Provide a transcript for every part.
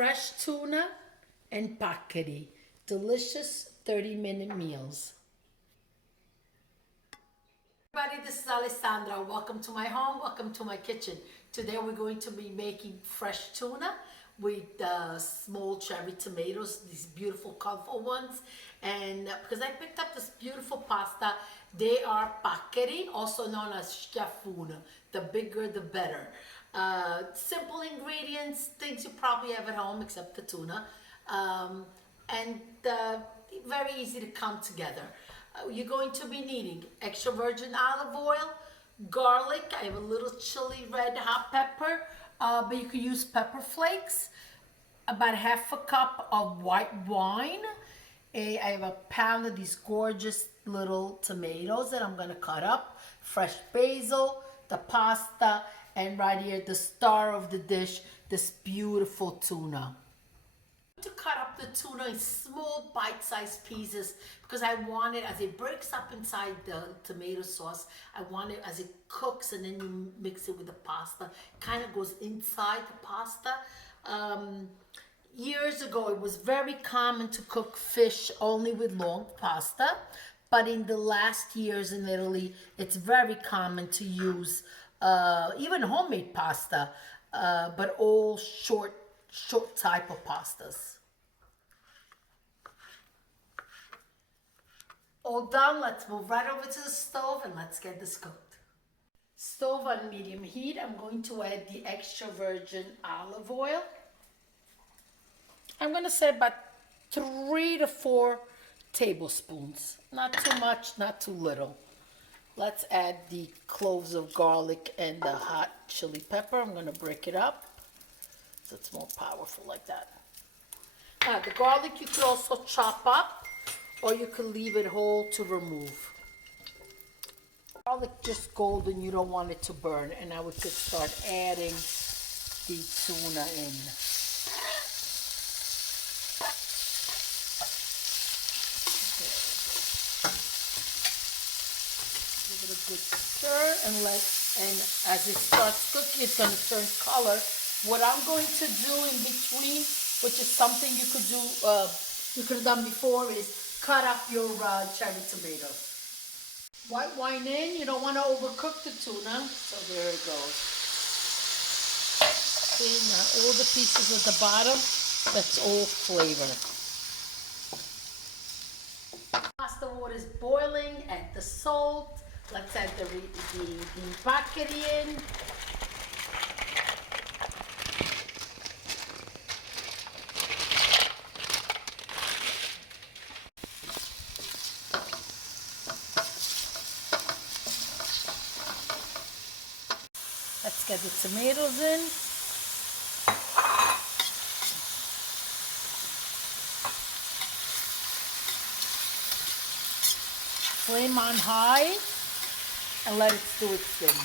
fresh tuna and paccheri. Delicious 30-minute meals. Everybody, this is Alessandra. Welcome to my home. Welcome to my kitchen. Today we're going to be making fresh tuna with small cherry tomatoes, these beautiful colorful ones. And because I picked up this beautiful pasta, they are paccheri, also known as schiaffuna. The bigger the better. Simple ingredients, things you probably have at home except the tuna. And very easy to come together. You're going to be needing extra virgin olive oil, garlic. I have a little chili red hot pepper, but you can use pepper flakes. About half a cup of white wine. I have a pound of these gorgeous little tomatoes that I'm going to cut up. Fresh basil, the pasta, and right here the star of the dish, this beautiful tuna. To cut up the tuna in small bite-sized pieces because I want it as it breaks up inside the tomato sauce. I want it as it cooks and then you mix it with the pasta. Kind of goes inside the pasta. Years ago, it was very common to cook fish only with long pasta, but in the last years in Italy, it's very common to use even homemade pasta, but all short type of pastas. All done, let's move right over to the stove and let's get this cooked. Stove on medium heat, I'm going to add the extra virgin olive oil. I'm going to say about 3 to 4 tablespoons. Not too much, not too little. Let's add the cloves of garlic and the hot chili pepper. I'm going to break it up so it's more powerful like that. Now, the garlic you could also chop up or you could leave it whole to remove. Garlic just golden, you don't want it to burn. And now we could start adding the tuna in. Give it a good stir and as it starts cooking, it's going to turn color. What I'm going to do in between, which is something you could do, you could have done before, is cut up your cherry tomatoes. White wine in, you don't want to overcook the tuna, so there it goes. See, now all the pieces at the bottom, that's all flavor. Pasta water is boiling, add the salt. Let's add the paccheri in. Let's get the tomatoes in. Flame on high and let it do its thing.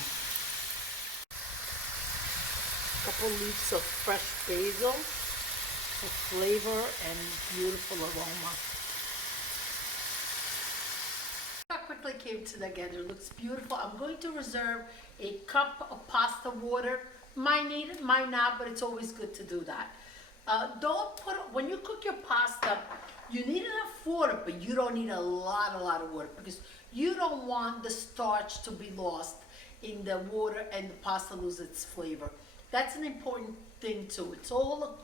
Couple leaves of fresh basil for flavor and beautiful aroma. That quickly came together. Looks beautiful. I'm going to reserve a cup of pasta water. Might need it, might not, but it's always good to do that. When you cook your pasta, you need enough water, but you don't need a lot of water because you don't want the starch to be lost in the water and the pasta lose its flavor. That's an important thing too. It's all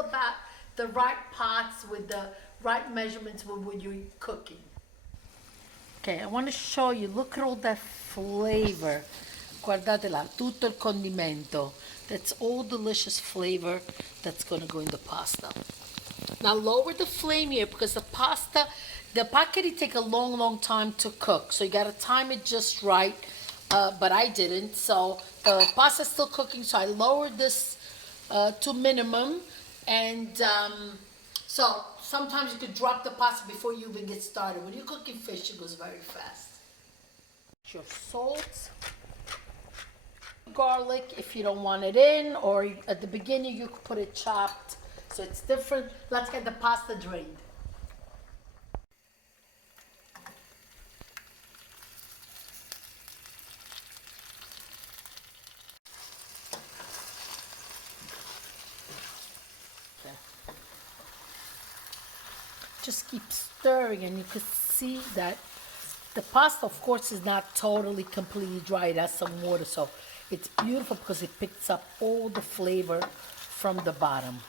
about the right pots with the right measurements when you're cooking. Okay, I want to show you, look at all that flavor. Guardate là, tutto il condimento. That's all delicious flavor that's going to go in the pasta. Now lower the flame here because the paccheri take a long time to cook. So you got to time it just right, but I didn't. So the pasta's still cooking, so I lowered this to minimum. And so sometimes you could drop the pasta before you even get started. When you're cooking fish, it goes very fast. Your salt. Garlic if you don't want it in, or at the beginning you could put it chopped, so it's different. Let's get the pasta drained. Just keep stirring, and you can see that the pasta, of course, is not totally completely dry. It has some water, so it's beautiful because it picks up all the flavor from the bottom.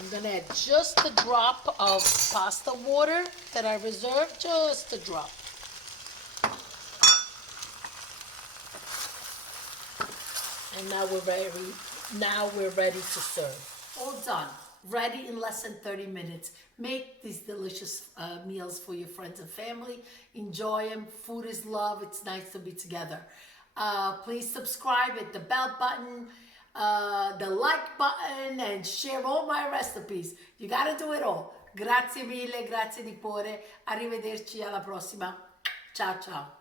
I'm gonna add just a drop of pasta water that I reserved, just a drop. And now we're ready to serve. All done. Ready in less than 30 minutes. Make these delicious meals for your friends and family. Enjoy them. Food is love. It's nice to be together. Please subscribe, hit the bell button, the like button, and share all my recipes. You gotta do it all. Grazie mille, grazie di cuore. Arrivederci alla prossima. Ciao ciao.